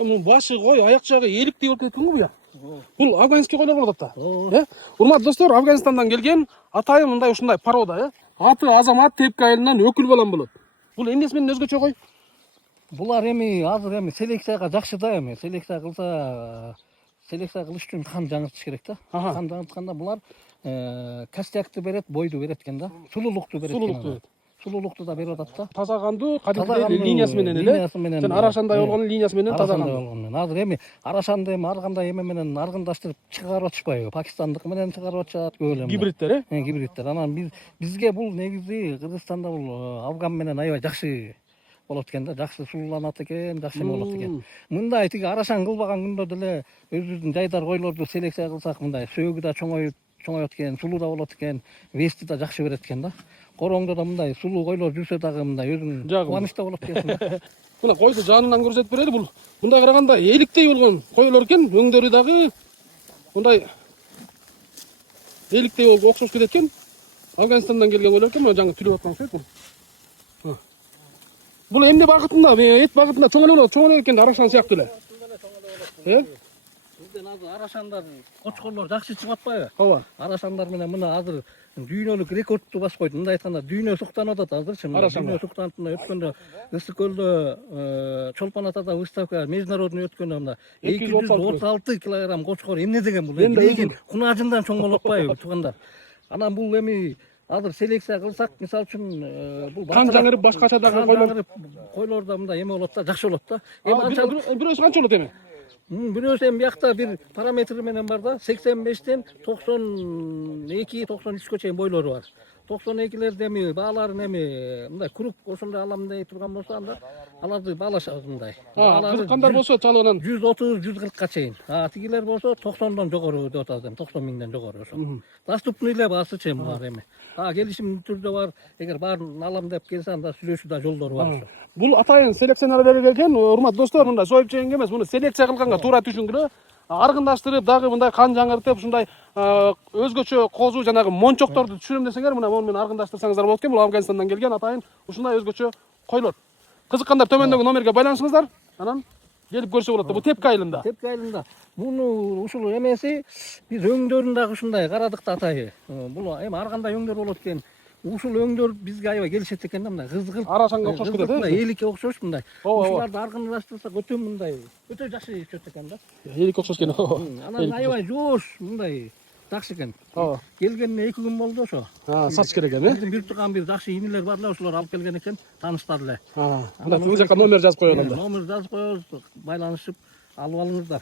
Başı koy, ayak jağı eğilikti болып кеткен ғой bu ya. Бұл афганский koylar болады да. Урматтуу достор, Афганистандан келген атайын мындай ушундай порода, аты Азамат Тепки айылынан өкүл балам болот. Бул эмнеси менен өзгөчө кой? Булар азыр селекцияга жакшы да селекция кылса, селекция кылыш үчүн қан жаңыртыш керек да. Қан жаңыртканда булар костякты берет, бойду берет экен да. Сулуулукту берет экен. Сулуулукту да берип атат да. Таза канды кадимки линиясы менен эле. Сен арашандай болгон линиясы менен таза канды. Азыр арашанды ар кандай менен аргындаштырып чыгарып атышпайбы? Пакистандык менен чыгарып атышат көбөлө. Гибридтер, гибридтер. Анан бизге бул негизи Кыргызстанда бул афган менен аябай жакшы болот экен да, жакшы сулууланат экен, жакшы болот экен. Мындай тиги арашан кылбаган күндө деле өзүбүздүн жайдар койлорду селекция кылсак, мындай сөөгү да чоңойот экен, сулуу да болот экен, вести да жакшы берет экен да. Короңдо да мындай сулуу койлор жүрсө дагы мындай өзүң кубанычта болот экенсиң. Мына койду жанынан көрсөтүп берели. Бул мындай караганда эликтей болгон койлор экен, өңдөрү дагы мындай эликтей болуп окшош кетет экен. Афганистандан келген койлор экен, мына жаңы түлүп аткан сөйт бул. Бул эмне багытында, эт багытында чоң эле экен, арашан сыяктуу эле. Бизден азыр арашандар, кочкорлор жакшы чыгып атпайбы? Ооба. Арашандар менен мына азыр дүйнөлүк рекордту басып койду. Мындай айтканда дүйнө суктанып атат азырчы. Дүйнө суктанып өткөндө Ысык көлдө Чолпон атада выставка международный өткөндө мына 236 килограмм кочкор эмне деген бул? Легин кунаажындан чоң болуп атпайбы туугандар? Анан бул азыр селекция кылсак, мисалы үчүн бул кан жаңырып башкача дагы койлордо мындай эме болот да, жакшы болот да. Бирөөсү канча болот эми? Бирөөсү биякта бир параметри менен бар да, 85тен 92-93гө чейин бойлору бар. 92лерде бааларын мындай круп ошондой алам дей турган болсо, анда аларды баалашат мындай. Кызыккандар болсо чалыгынан 130-140га чейин. Тигилер болсо 90дон жогору деп атат, 90 миңден жогору ошо. Доступный эле баасычы булар келишим түрдө бар. Эгер баарын алам деп келсе, анда сүйлөшүү да жолдору бар ошо. Бул атайын селекционерлер экен, урматтуу достор, мындай союп жегенге эмес, муну селекция кылганга туура түшүнгүлө, аргындаштырып дагы мындай кан жаңыртып, ушундай өзгөчө козу жанагы мончокторду түшүрөм десеңер, мына мону менен аргындаштырсаңыздар болот экен. Бул Афганистандан келген атайын ушундай өзгөчө койлор. Кызыккандар төмөндөгү номерге байланышыңыздар, анан келип көрсө болот да. Бул Тепки айылында. Тепки айылында. Муну ушул эмеси биз өңдөрүн дагы ушундай карадык да атайы. Бул ар кандай өңдөр болот экен. Ушул өңдөр бизге аябай келишет экен да, мындай кызгылт. Арашанга окшош кетет, эликке окшош мындай. Ушуларды аргындаштырсак өтө мындай, өтө жакшы өтөт экен да. Эликке окшош экен. Анан аябай жоош мындай жакшы экен. Келгенине 2 күн болду ошо. Сатыш керек экен, Биздин бир турган бир жакшы инилер бар эле, ошолор алып келген экен, тааныштар эле. Мына бул жака номер жазып коелу анда. Номер жазып коебуз, байланышып алып алыңыздар.